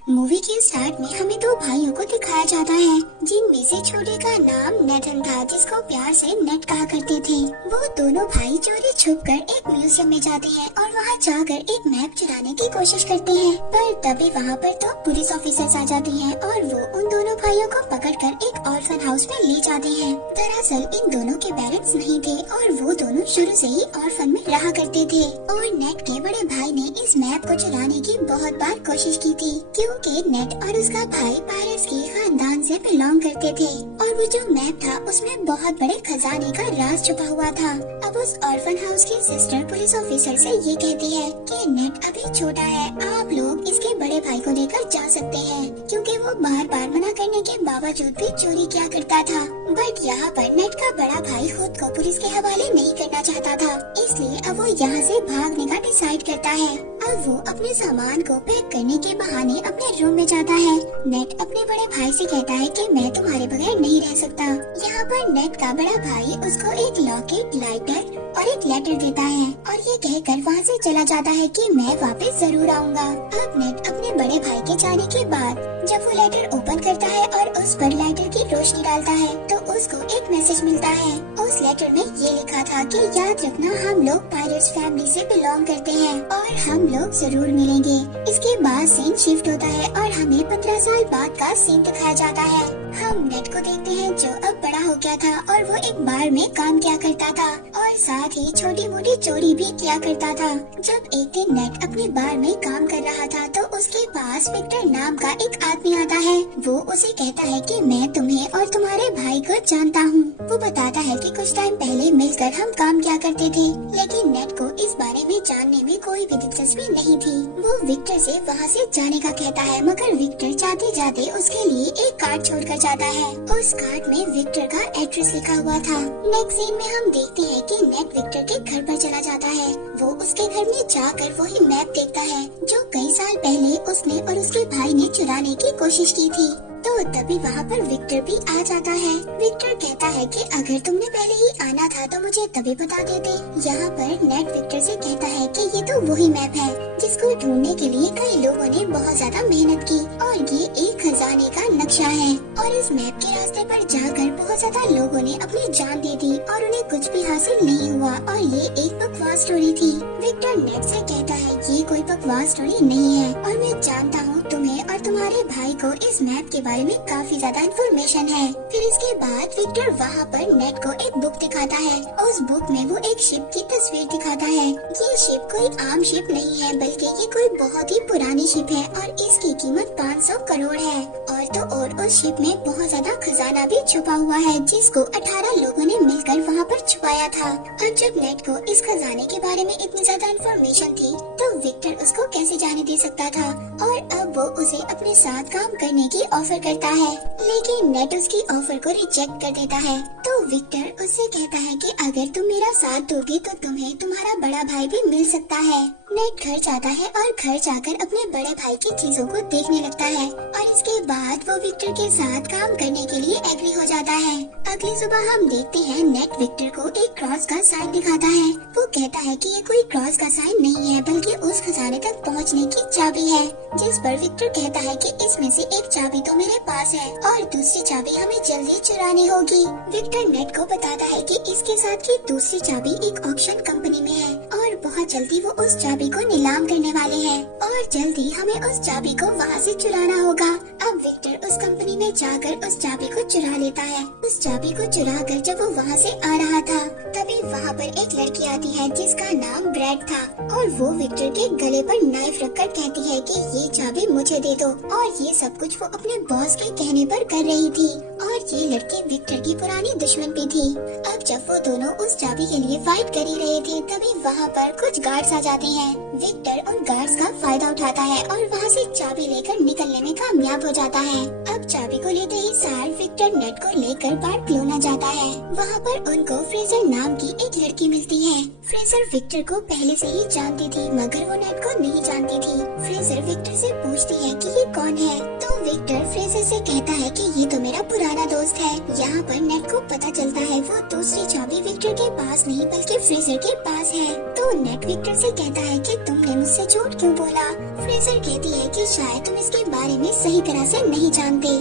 Movie के start में हमें दो भाइयों को दिखाया जाता है, जिनमें से छोटे का नाम नेथन था, जिसको प्यार से नेट कहा करते थे। वो दोनों भाई चोरी छुप कर एक म्यूजियम में जाते हैं और वहाँ जाकर एक मैप चुराने की कोशिश करते हैं, पर तभी वहाँ पर तो पुलिस ऑफिसर्स आ जाते हैं और वो उन दोनों भाइयों को पकड़कर एक ऑर्फन हाउस में ले जाते हैं। दरअसल इन दोनों के पेरेंट्स नहीं थे और वो दोनों शुरू से ही ऑर्फन में रहा करते थे, और नेट के बड़े भाई ने इस मैप को चुराने की बहुत बार कोशिश की थी, क्योंकि नेट और उसका भाई पायरेट्स के खानदान से बिलोंग करते थे और वो जो मैप था उसमें बहुत बड़े खजाने का राज छुपा हुआ था। अब उस ऑर्फन हाउस की सिस्टर पुलिस ऑफिसर से ये कहती है कि नेट अभी छोटा है, आप लोग इसके बड़े भाई को लेकर जा सकते हैं, क्योंकि वो बार बार मना करने के बावजूद भी चोरी किया करता था। बट यहाँ पर नेट का बड़ा भाई खुद को पुलिस के हवाले नहीं करना चाहता था, इसलिए अब वो यहाँ से भागने का डिसाइड करता है। अब वो अपने सामान को पैक करने के बहाने अपने रूम में जाता है। नेट अपने बड़े भाई से कहता है कि मैं तुम्हारे बगैर नहीं रह सकता। यहाँ पर नेट का बड़ा भाई उसको एक लॉकेट, लाइटर और एक लेटर देता है और ये कहकर वहाँ से चला जाता है कि मैं वापस जरूर आऊँगा। अब नेट अपने बड़े भाई के जाने के बाद जब वो लेटर ओपन करता है और उस पर लाइटर की रोशनी डालता है तो उसको एक मैसेज मिलता है। उस लेटर में ये लिखा था कि याद रखना, हम लोग पायरेट्स फैमिली से बिलोंग करते हैं और हम लोग जरूर मिलेंगे। इसके बाद सीन शिफ्ट होता है और हमें 15 साल बाद का सीन दिखाया जाता है। हम नेट को देखते हैं जो अब बड़ा हो गया था और वो एक बार में काम किया करता था और साथ ही छोटी मोटी चोरी भी किया करता था। जब एक दिन नेट अपने बार में काम कर रहा था तो उसके पास विक्टर नाम का एक आदमी आता है। वो उसे कहता है कि मैं तुम्हें और तुम्हारे भाई को जानता हूँ। वो बताता है कि कुछ टाइम पहले मिलकर हम काम किया करते थे, लेकिन नेट को इस बारे में जानने में कोई भी दिलचस्पी नहीं थी। वो विक्टर से वहाँ से जाने का कहता है, मगर विक्टर जाते जाते उसके लिए एक कार्ड छोड़कर जाता है। उस कार्ड में विक्टर का एड्रेस लिखा हुआ था। नेक्स्ट सीन में हम देखते हैं कि नेट विक्टर के घर पर चला जाता है। वो उसके घर में जाकर वही मैप देखता है जो कई साल पहले उसने और उसके भाई ने चुराने की कोशिश की थी। तो तभी वहाँ पर विक्टर भी आ जाता है। विक्टर कहता है कि अगर तुमने पहले ही आना था तो मुझे तभी बता देते। यहाँ पर नेट विक्टर से कहता है कि ये तो वही मैप है जिसको ढूंढने के लिए कई लोगों ने बहुत ज्यादा मेहनत की और ये एक खजाने का नक्शा है और इस मैप के रास्ते पर जाकर बहुत ज्यादा लोगों ने अपनी जान दे दी और उन्हें कुछ भी हासिल नहीं हुआ और ये एक बकवास स्टोरी थी। विक्टर नेट से कहता है ये कोई बकवास स्टोरी नहीं है और मैं जानता हूँ तुम्हें और तुम्हारे भाई को इस मैप के बारे में काफी ज्यादा इन्फॉर्मेशन है। फिर इसके बाद विक्टर वहाँ पर नेट को एक बुक दिखाता है। उस बुक में वो एक शिप की तस्वीर दिखाता है। ये शिप कोई आम शिप नहीं है, बल्कि ये कोई बहुत ही पुरानी शिप है और इसकी कीमत 500 करोड़ है। और तो और उस शिप में बहुत ज्यादा खजाना भी छुपा हुआ है, जिसको 18 लोगों ने मिलकर वहाँ पर छुपाया था। और जब नेट को इस खजाने के बारे में इतनी ज्यादा इन्फॉर्मेशन थी तो विक्टर उसको कैसे जाने दे सकता था, और अब वो उसे अपने साथ काम करने की ऑफर करता है, लेकिन नेट उसकी ऑफर को रिजेक्ट कर देता है। तो विक्टर उससे कहता है कि अगर तुम मेरा साथ दोगे तो तुम्हें तुम्हारा बड़ा भाई भी मिल सकता है। नेट घर जाता है और घर जाकर अपने बड़े भाई की चीजों को देखने लगता है और इसके बाद वो विक्टर के साथ काम करने के लिए एग्री हो जाता है। अगली सुबह हम देखते हैं नेट विक्टर को एक क्रॉस का साइन दिखाता है। वो कहता है कि ये कोई क्रॉस का साइन नहीं है, बल्कि उस खजाने तक पहुंचने की चाबी है। जिस पर विक्टर कहता है कि इसमें से एक चाबी तो मेरे पास है और दूसरी चाबी हमें जल्दी चुरानी होगी। विक्टर नेट को बताता है कि इसके साथ की दूसरी चाबी एक ऑक्शन कंपनी में है और बहुत जल्दी वो उस चाबी को नीलाम करने वाले हैं और जल्दी हमें उस चाबी को वहाँ से चुराना होगा। अब विक्टर उस कंपनी में जाकर उस चाबी को चुरा लेता है। उस चाबी को चुराकर जब वो वहाँ से आ रहा था तभी वहाँ पर एक लड़की आती है जिसका नाम ब्रैड था और वो विक्टर के गले पर नाइफ रखकर कहती है कि ये चाबी मुझे दे दो, और ये सब कुछ वो अपने बॉस के कहने पर कर रही थी और ये लड़की विक्टर की पुरानी दुश्मन भी थी। अब जब वो दोनों उस चाबी के लिए फाइट कर ही रहे थे तभी वहाँ पर कुछ गार्ड्स आ जाते हैं। विक्टर उन गार्ड्स का फायदा उठाता है और वहाँ से चाबी लेकर निकलने में कामयाब हो जाता है। अब चाबी को लेते ही सार विक्टर नेट को लेकर बार्सिलोना जाता है। वहाँ पर उनको फ्रेजर नाम की एक लड़की मिलती है। फ्रेजर विक्टर को पहले से ही जानती थी, मगर वो नेट को नहीं जानती थी। फ्रेजर विक्टर से पूछती है कि ये कौन है, तो विक्टर फ्रेजर से कहता है कि ये तो मेरा पुराना दोस्त है। यहाँ पर नेट को पता चलता है वो दूसरी चाबी विक्टर के पास नहीं बल्कि फ्रेजर के पास है। तो नेट विक्टर से कहता है कि तुमने मुझसे झूठ क्यों बोला। फ्रेजर कहती है कि शायद तुम इसके बारे में सही तरह से नहीं जानते।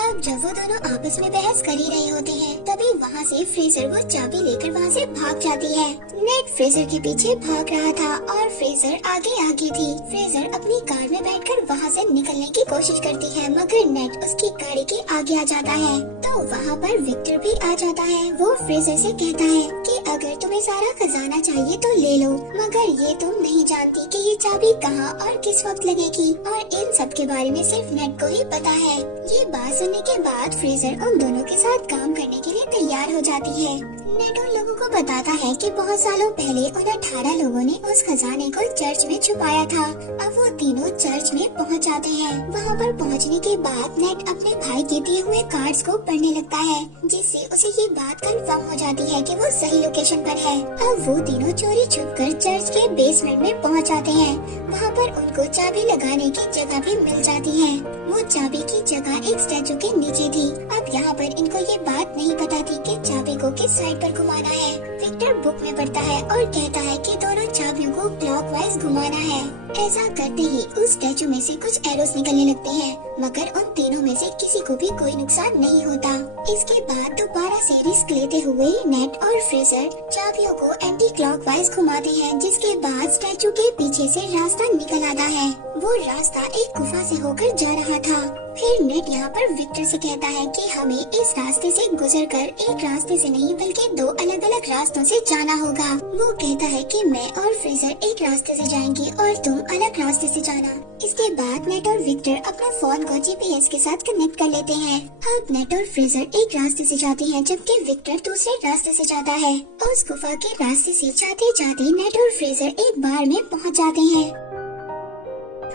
अब जब वो दोनों आपस में बहस कर ही रहे होते हैं तभी वहाँ से फ्रेजर वो चाबी लेकर वहाँ से भाग जाती है। नेट फ्रेजर के पीछे भाग रहा था और फ्रेजर आगे थी। फ्रेजर अपनी कार में बैठकर वहाँ से निकलने की कोशिश करती है मगर नेट उसकी गाड़ी के आगे आ जाता है। तो वहाँ पर विक्टर भी आ जाता है। वो फ्रेजर से कहता है कि अगर तुम्हें सारा खजाना चाहिए तो ले लो, मगर ये तुम नहीं जानती कि ये चाबी कहाँ और किस वक्त लगेगी और इन सब के बारे में सिर्फ नेट को ही पता है। ये बात सुनने के बाद फ्रेजर उन दोनों के साथ काम करने के लिए तैयार हो जाती है। नेट उन लोगों को बताता है कि बहुत सालों पहले उन 18 लोगों ने उस खजाने को चर्च में छुपाया था। अब वो तीनों चर्च में पहुंच जाते हैं। वहां पर पहुंचने के बाद नेट अपने भाई के दिए हुए कार्ड्स को पढ़ने लगता है जिससे उसे ये बात कंफर्म हो जाती है कि वो सही लोकेशन पर है। अब वो तीनों चोरी छुपकर चर्च के बेसमेंट में पहुंच जाते हैं। वहाँ पर उनको चाबी लगाने की जगह भी मिल जाती है। वो चाबी की जगह एक स्टैचू के नीचे थी। अब यहाँ पर इनको ये बात नहीं पता थी कि चाबी को किस साइड पर घुमाना है। विक्टर बुक में पढ़ता है और कहता है कि दोनों चाबियों को क्लॉकवाइज घुमाना है। ऐसा करते ही उस स्टैचू में से कुछ एरोस निकलने लगते हैं मगर उन तीनों में से किसी को भी कोई नुकसान नहीं होता। इसके बाद दोबारा से रिस्क लेते हुए नेट और फ्रेजर चाबियों को एंटी क्लॉकवाइज घुमाते हैं जिसके बाद स्टैचू के पीछे से रास्ता निकल आता है। वो रास्ता एक गुफा से होकर जा रहा था। फिर नेट यहाँ पर विक्टर से कहता है कि हमें इस रास्ते से गुजरकर एक रास्ते से नहीं बल्कि दो अलग अलग रास्तों से जाना होगा। वो कहता है कि मैं और फ्रेजर एक रास्ते से जाएंगे और तुम अलग रास्ते से जाना। इसके बाद नेट और विक्टर अपने फोन को जीपीएस के साथ कनेक्ट कर लेते हैं। अब नेट और फ्रेजर एक रास्ते से जाते हैं जबकि विक्टर दूसरे रास्ते से जाता है। उस गुफा के रास्ते से जाते जाते नेट और फ्रेजर एक बार में पहुँच जाते हैं।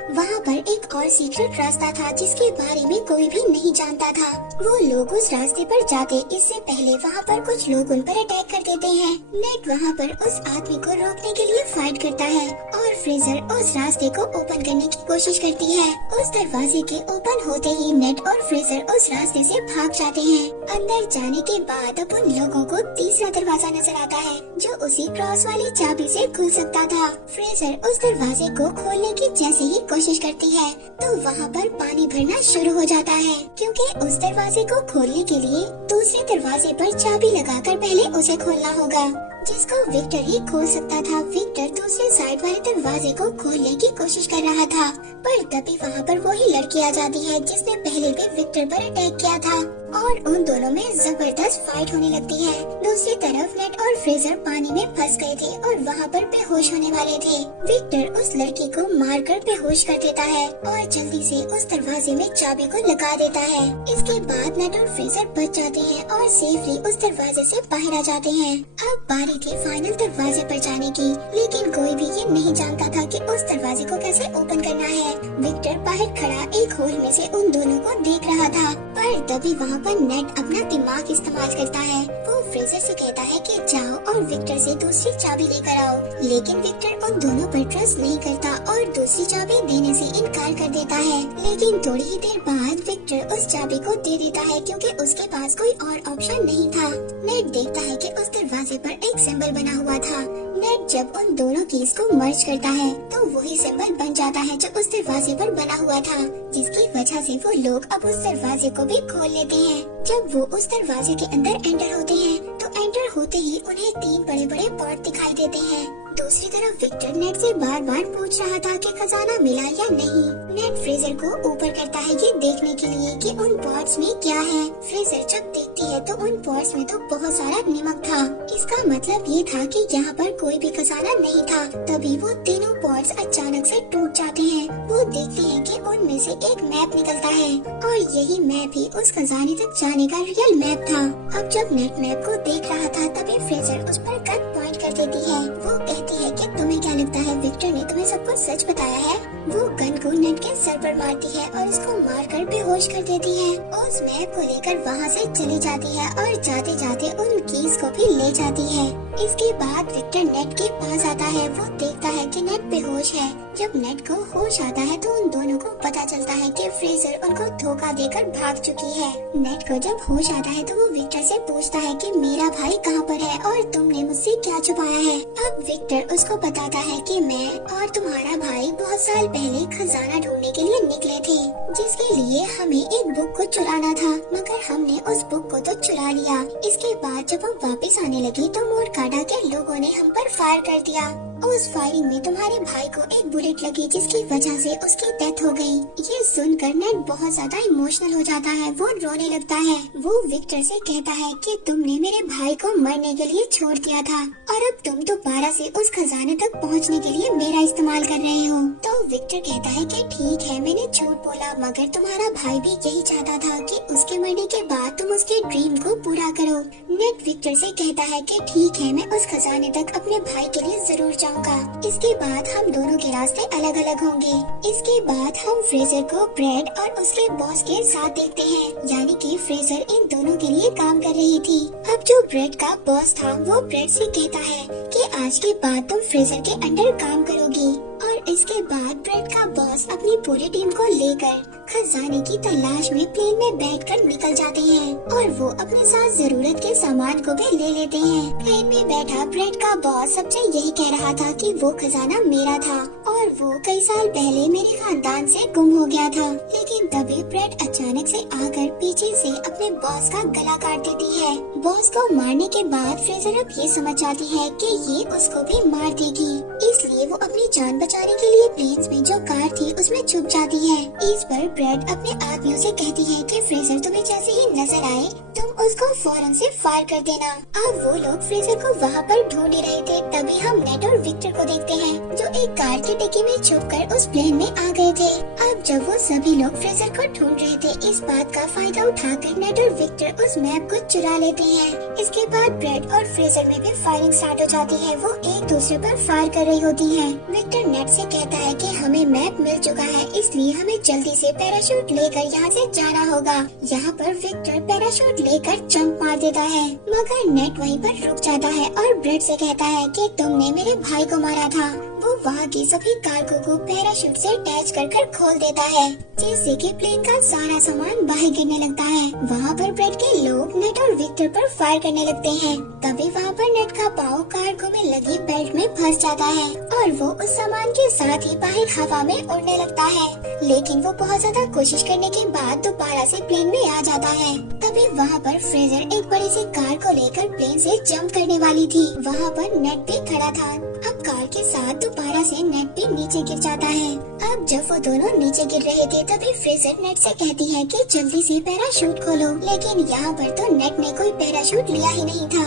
वहाँ पर एक और सीक्रेट रास्ता था जिसके बारे में कोई भी नहीं जानता था। वो लोग उस रास्ते पर जाते इससे पहले वहाँ पर कुछ लोग उन पर अटैक कर देते हैं। नेट वहाँ पर उस आदमी को रोकने के लिए फाइट करता है और फ्रेजर उस रास्ते को ओपन करने की कोशिश करती है। उस दरवाजे के ओपन होते ही नेट और फ्रेजर उस रास्ते से भाग जाते हैं। अंदर जाने के बाद अब उन लोगों को तीसरा दरवाजा नजर आता है जो उसी क्रॉस वाली चाबी से खुल सकता था। फ्रेजर उस दरवाजे को खोलने की जैसे ही कोशिश करती है तो वहाँ पर पानी भरना शुरू हो जाता है क्योंकि उस दरवाजे को खोलने के लिए दूसरे दरवाजे पर चाबी लगाकर पहले उसे खोलना होगा जिसको विक्टर ही खोल सकता था। विक्टर दूसरे साइड वाले दरवाजे को खोलने की कोशिश कर रहा था पर तभी वहाँ पर वही लड़की आ जाती है जिसने पहले भी विक्टर पर अटैक किया था और उन दोनों में जबरदस्त फाइट होने लगती है। दूसरी तरफ नेट और फ्रेजर पानी में फंस गए थे और वहाँ पर बेहोश होने वाले थे। विक्टर उस लड़की को मारकर बेहोश कर देता है और जल्दी से उस दरवाजे में चाबी को लगा देता है। इसके बाद नेट और फ्रेजर बच जाते हैं और सेफली उस दरवाजे से बाहर आ जाते हैं। अब बारी थी फाइनल दरवाजे पर जाने की, लेकिन कोई भी ये नहीं जानता था कि उस दरवाजे को कैसे ओपन करना है। विक्टर बाहर खड़ा एक होल में से उन दोनों को देख रहा था पर तभी वहाँ पर नेट अपना दिमाग इस्तेमाल करता है। वो फ्रेजर से कहता है कि जाओ और विक्टर से दूसरी चाबी लेकर आओ, लेकिन विक्टर उन दोनों पर ट्रस्ट नहीं करता और दूसरी चाबी देने से इनकार कर देता है। लेकिन थोड़ी ही देर बाद विक्टर उस चाबी को दे देता है क्योंकि उसके पास कोई और ऑप्शन नहीं था। नेट देखता है कि उस दरवाजे पर एक सिंबल बना हुआ था। नेट जब उन दोनों कीज को मर्ज करता है तो वही सिंबल बन जाता है जो उस दरवाजे पर बना हुआ था, जिसकी वजह से वो लोग अब उस दरवाजे को भी खोल लेते हैं। जब वो उस दरवाजे के अंदर एंटर होते हैं तो एंटर होते ही उन्हें 3 बड़े बड़े पॉट दिखाई देते हैं। दूसरी तरफ विक्टर नेट से बार बार पूछ रहा था कि खजाना मिला या नहीं। नेट फ्रेजर को ऊपर करता है ये देखने के लिए कि उन पॉट्स में क्या है। फ्रेजर जब देखती है तो उन पॉट्स में तो बहुत सारा नमक था। इसका मतलब ये था कि यहाँ पर कोई भी खजाना नहीं था। तभी वो तीनों पॉट्स अचानक से टूट जाते हैं। वो देखती है कि उनमें से एक मैप निकलता है और यही मैप ही उस खजाने तक जाने का रियल मैप था। अब जब नेट मैप को देख रहा था तभी फ्रेजर उस पर गन पॉइंट कर देती है। वो कहती है कि तुम्हें क्या लगता है विक्टर ने तुम्हें सब कुछ सच बताया है? वो गन को नेट के सर पर मारती है और उसको मारकर बेहोश कर देती है। उस मैप को लेकर वहाँ से चली जाती है और जाते जाते उन कीज को भी ले जाती है। इसके बाद विक्टर नेट के पास आता है। वो देखता है कि नेट बेहोश है। जब नेट को होश आता है तो उन दोनों को पता चलता है कि फ्रेजर उनको धोखा देकर भाग चुकी है। नेट को जब होश आता है तो वो विक्टर से पूछता है कि मेरा भाई कहाँ पर है और तुमने मुझसे क्या छुपाया है। अब विक्टर उसको बताता है कि मैं और तुम्हारा भाई बहुत साल पहले खजाना ढूंढने के लिए निकले थे, जिसके लिए हमें एक बुक को चुराना था, मगर हमने उस बुक को तो चुरा लिया। इसके बाद जब हम वापस आने लगे तो मोरकाडा के लोगों ने हम पर फायर कर दिया। उस फायरिंग में तुम्हारे भाई को एक बुलेट लगी, जिसकी वजह से उसकी डेथ हो गई। ये सुनकर नेट बहुत ज्यादा इमोशनल हो जाता है। वो रोने लगता है। वो विक्टर से कहता है कि तुमने मेरे भाई को मरने के लिए छोड़ दिया था और अब तुम दोबारा से उस खजाने तक पहुंचने के लिए मेरा इस्तेमाल कर रहे हो। तो विक्टर कहता है कि ठीक है, मैंने झूठ बोला, मगर तुम्हारा भाई भी यही चाहता था कि उसके मरने के बाद तुम उसके ड्रीम को पूरा करो। नेट विक्टर से कहता है कि ठीक है, मैं उस खजाने तक अपने भाई के लिए जरूर जाऊंगा। इसके बाद हम दोनों के रास्ते अलग अलग होंगे। इसके बाद हम फ्रेजर को ब्रेड और उसके बॉस के साथ देखते हैं, यानी कि फ्रेजर इन दोनों के लिए काम कर रही थी। अब जो ब्रेड का बॉस था वो ब्रेड से कहता है कि आज के बाद तुम फ्रेजर के अंडर काम करोगी। और इसके बाद ब्रेड का बॉस अपनी पूरी टीम को लेकर खजाने की तलाश में प्लेन में बैठकर निकल जाते हैं और वो अपने साथ जरूरत के सामान को भी ले लेते हैं। प्लेन में बैठा ब्रेड का बॉस सबसे यही कह रहा था कि वो खजाना मेरा था और वो कई साल पहले मेरे खानदान से गुम हो गया था। लेकिन तभी ब्रेड अचानक से आकर पीछे से अपने बॉस का गला काट देती है। बॉस को मारने के बाद फ्रेजर अब ये समझ जाती है कि ये उसको भी मार देगी, इसलिए वो अपनी जान बचाने के लिए प्लेन्स में जो कार थी उसमें छुप जाती है। इस पर ब्रेड अपने आदमियों से कहती है कि फ्रेजर तुम्हें जैसे ही नजर आए तुम उसको फौरन से फायर कर देना। अब वो लोग फ्रेजर को वहाँ पर ढूंढ ही रहे थे, तभी हम नेट और विक्टर को देखते हैं जो एक कार के डिक्की में छुपकर उस प्लेन में आ गए थे। अब जब वो सभी लोग फ्रेजर को ढूंढ रहे थे, इस बात का फायदा उठाकर नेट और विक्टर उस मैप को चुरा लेते हैं। इसके बाद ब्रेड और फ्रेजर में भी फायरिंग स्टार्ट हो जाती है। वो एक दूसरे पर फायर कर रही होती है। विक्टर नेट से कहता है कि हमें मैप मिल चुका है, इसलिए हमें जल्दी से पैराशूट लेकर यहाँ से जाना होगा। यहाँ पर विक्टर पैराशूट लेकर जंप मार देता है, मगर नेट वहीं पर रुक जाता है और ब्रेड से कहता है कि तुमने मेरे भाई को मारा था। वो वहाँ की सभी कार्गो को पैराशूट से अटैच कर खोल देता है, जिससे कि प्लेन का सारा सामान बाहर गिरने लगता है। वहाँ पर ब्रेड के लोग नेट और विक्टर पर फायर करने लगते हैं। तभी वहाँ पर नेट का पाँव कार्गो में लगी बेल्ट में फंस जाता है और वो उस सामान के साथ ही बाहर हवा में उड़ने लगता है। लेकिन वो बहुत ज्यादा कोशिश करने के बाद दोबारा से प्लेन में आ जाता है। तभी वहाँ पर फ्रेजर एक बड़ी सी कार को लेकर प्लेन से जंप करने वाली थी। वहाँ पर नेट भी खड़ा था। अब कार के साथ दोबारा से नेट भी नीचे गिर जाता है। अब जब वो दोनों नीचे गिर रहे थे तभी फ्रेजर नेट से कहती है कि जल्दी से पैराशूट खोलो, लेकिन यहाँ पर तो नेट ने कोई पैराशूट लिया ही नहीं था।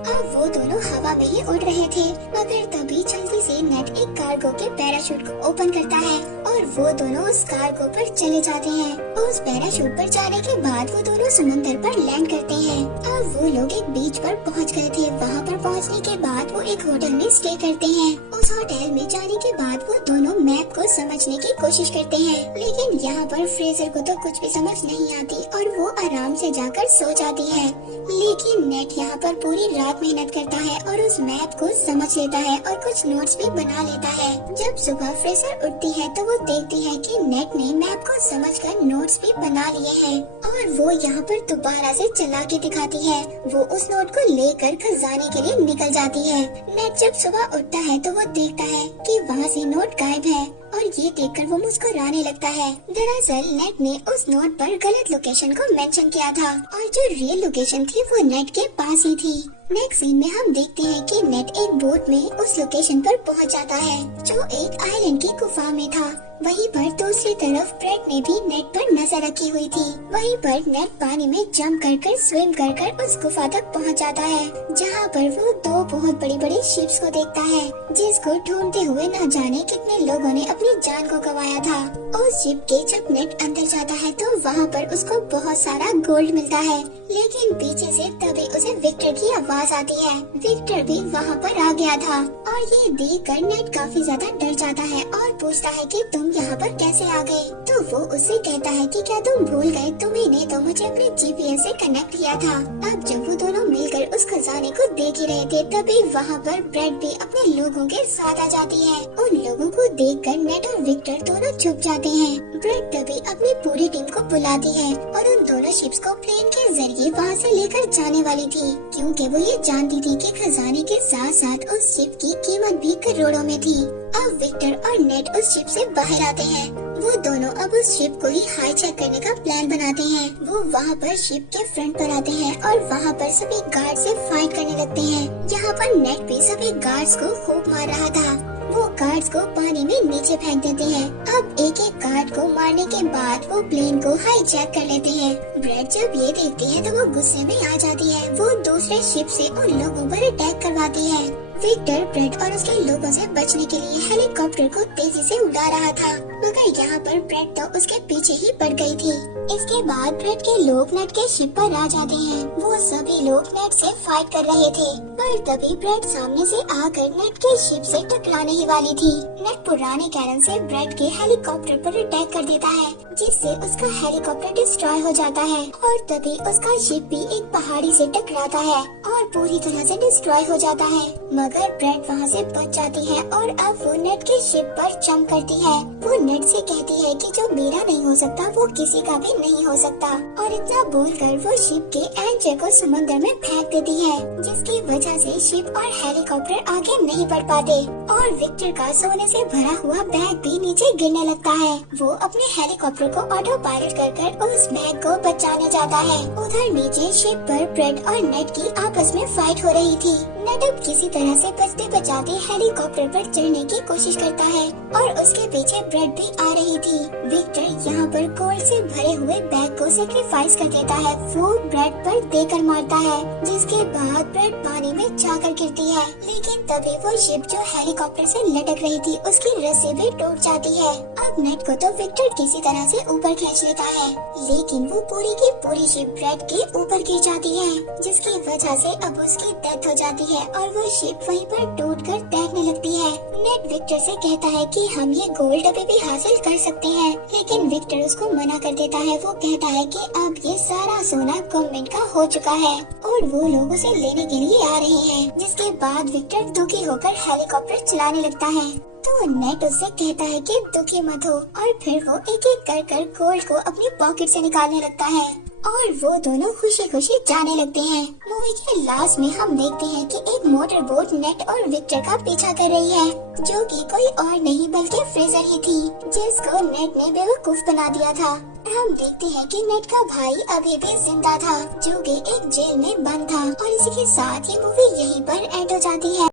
अब वो दोनों हवा में ही उड़ रहे थे, मगर तभी जल्दी से नेट एक कार्गो के पैराशूट को ओपन करता है और वो दोनों उस कार्गो पर चले जाते हैं। उस पैराशूट पर जाने के बाद वो दोनों समुद्र पर लैंड करते हैं। अब वो लोग एक बीच पर पहुंच गए थे। वहाँ पर पहुँचने के बाद वो एक होटल में स्टे करते हैं। उस होटल में जाने के बाद वो दोनों मैप को समझने की कोशिश करते हैं, लेकिन यहाँ पर फ्रेजर को तो कुछ भी समझ नहीं आती और वो आराम से जाकर सो जाती है। लेकिन नेट यहाँ पर पूरी रात मेहनत करता है और उस मैप को समझ लेता है और कुछ नोट्स भी बना लेता है। जब सुबह फ्रेजर उठती है तो वो देखती है कि नेट ने मैप को समझकर नोट्स भी बना लिए हैं और वो यहाँ पर दोबारा से चला के दिखाती है। वो उस नोट को लेकर खजाने के लिए निकल जाती है। नेट जब सुबह उठता है तो वो देखता है कि वहाँ से नोट गायब है और ये देखकर वो मुस्कुराने लगता है। दरअसल नेट ने उस नोट पर गलत लोकेशन को मेंशन किया था और जो रियल लोकेशन थी वो नेट के पास ही थी। नेक्स्ट सीन में हम देखते हैं कि नेट एक बोट में उस लोकेशन पर पहुंच जाता है जो एक आइलैंड की गुफा में था। वहीं पर दूसरी तरफ ब्रेड ने भी नेट पर नजर रखी हुई थी। वहीं पर नेट पानी में जंप कर स्विम कर उस गुफा तक पहुंच जाता है, जहां पर वो दो बहुत बड़ी बड़ी शिप्स को देखता है, जिसको ढूंढते हुए न जाने कितने लोगों ने अपनी जान को गंवाया था। उस शिप के जब नेट अंदर जाता है तो वहाँ पर उसको बहुत सारा गोल्ड मिलता है, लेकिन पीछे से तभी उसे विक्टर की आवाज आती है। विक्टर भी वहाँ पर आ गया था और ये देखकर नेट काफी ज्यादा डर जाता है और पूछता है कि तुम यहाँ पर कैसे आ गए। तो वो उससे कहता है कि क्या तुम भूल गए, तुम्हें तो मुझे अपने जीपीएस से कनेक्ट किया था। अब जब वो दोनों मिलकर उस खजाने को देख ही रहे थे तभी वहाँ पर ब्रेड भी अपने लोगों के साथ आ जाती है। उन लोगों को देखकर नेट और विक्टर दोनों छुप जाते हैं। ब्रेड तभी अपनी पूरी टीम को बुलाती है और उन दोनों शिप्स को प्लेन के जरिए वहाँ से लेकर जाने वाली थी, क्योंकि वो ये जानती थी कि खजाने के साथ साथ उस शिप की कीमत भी करोड़ों में थी। अब विक्टर और नेट उस शिप से बाहर आते हैं। वो दोनों अब उस शिप को ही हाईजैक करने का प्लान बनाते हैं। वो वहाँ पर शिप के फ्रंट पर आते हैं और वहाँ पर सभी गार्ड से फाइट करने लगते हैं। यहाँ पर नेट भी सभी गार्ड्स को खूब मार रहा था। वो गार्ड्स को पानी में नीचे फेंक देते हैं। अब एक एक गार्ड को मारने के बाद वो प्लेन को हाईजैक कर लेते हैं। ब्रेड जब ये देखती है तो वो गुस्से में आ जाती है। वो दूसरे शिप से उन लोगों पर अटैक करवाती है। विक्टर ब्रेड और उसके लोगों से बचने के लिए हेलीकॉप्टर को तेजी से उड़ा रहा था, मगर यहाँ पर ब्रेड तो उसके पीछे ही पड़ गई थी। इसके बाद ब्रेड के लोग नेट के शिप पर आ जाते हैं। वो सभी लोग नेट से फाइट कर रहे थे, पर तभी ब्रेड सामने से आकर नेट के शिप से टकराने ही वाली थी। नेट पुराने कैनन से ब्रेड के हेलीकॉप्टर पर अटैक कर देता है, जिससे उसका हेलीकॉप्टर डिस्ट्रॉय हो जाता है और तभी उसका शिप भी एक पहाड़ी से टकराता है और पूरी तरह से डिस्ट्रॉय हो जाता है। मगर ब्रेड वहाँ से बच जाती है और अब वो नेट के शिप पर जंप करती है। वो नेट से कहती है कि जो मेरा नहीं हो सकता वो किसी का भी नहीं हो सकता, और इतना बोलकर वो शिप के एंकर को समुद्र में फेंक देती है, जिसकी वजह से शिप और हेलीकॉप्टर आगे नहीं बढ़ पाते और विक्टर का सोने से भरा हुआ बैग भी नीचे गिरने लगता है। वो अपने हेलीकॉप्टर को ऑटो पायलट कर उस बैग को बचाने जाता है। उधर नीचे शिप पर ब्रेड और नेट की आपस में फाइट हो रही थी। नेट अब किसी तरह से बचते बचाते हेलीकॉप्टर पर चढ़ने की कोशिश करता है और उसके पीछे ब्रेड भी आ रही थी। विक्टर यहाँ पर गोल्ड से भरे हुए बैग को सेक्रीफाइस कर देता है। वो ब्रेड पर देकर मारता है, जिसके बाद ब्रेड पानी में जाकर गिरती है। लेकिन तभी वो शिप जो हेलीकॉप्टर से लटक रही थी उसकी रस्सी भी टूट जाती है। अब नेट को तो विक्टर किसी तरह से ऊपर खींच लेता है, लेकिन वो पूरी की पूरी शिप ब्रेड के ऊपर गिर जाती है, जिसकी वजह से अब उसकी डेथ हो जाती है और वो शिप वहीं पर टूटकर तैरने लगती है। नेट विक्टर से कहता है कि हम ये गोल्ड अभी भी हासिल कर सकते हैं, लेकिन विक्टर उसको मना कर देता है। वो कहता है कि अब ये सारा सोना गवर्नमेंट का हो चुका है और वो लोग उसे लेने के लिए आ रहे हैं, जिसके बाद विक्टर दुखी होकर हेलीकॉप्टर चलाने लगता है। तो नेट उससे कहता है कि दुखी मत हो, और फिर वो एक एक कर गोल्ड को अपनी पॉकेट से निकालने लगता है और वो दोनों खुशी खुशी जाने लगते हैं। मूवी के लास्ट में हम देखते हैं कि एक मोटर बोट नेट और विक्टर का पीछा कर रही है, जो कि कोई और नहीं बल्कि फ्रेजर ही थी, जिसको नेट ने बेवकूफ बना दिया था। हम देखते हैं कि नेट का भाई अभी भी जिंदा था, जो कि एक जेल में बंद था, और इसी के साथ ये मूवी यहीं पर एंड हो जाती है।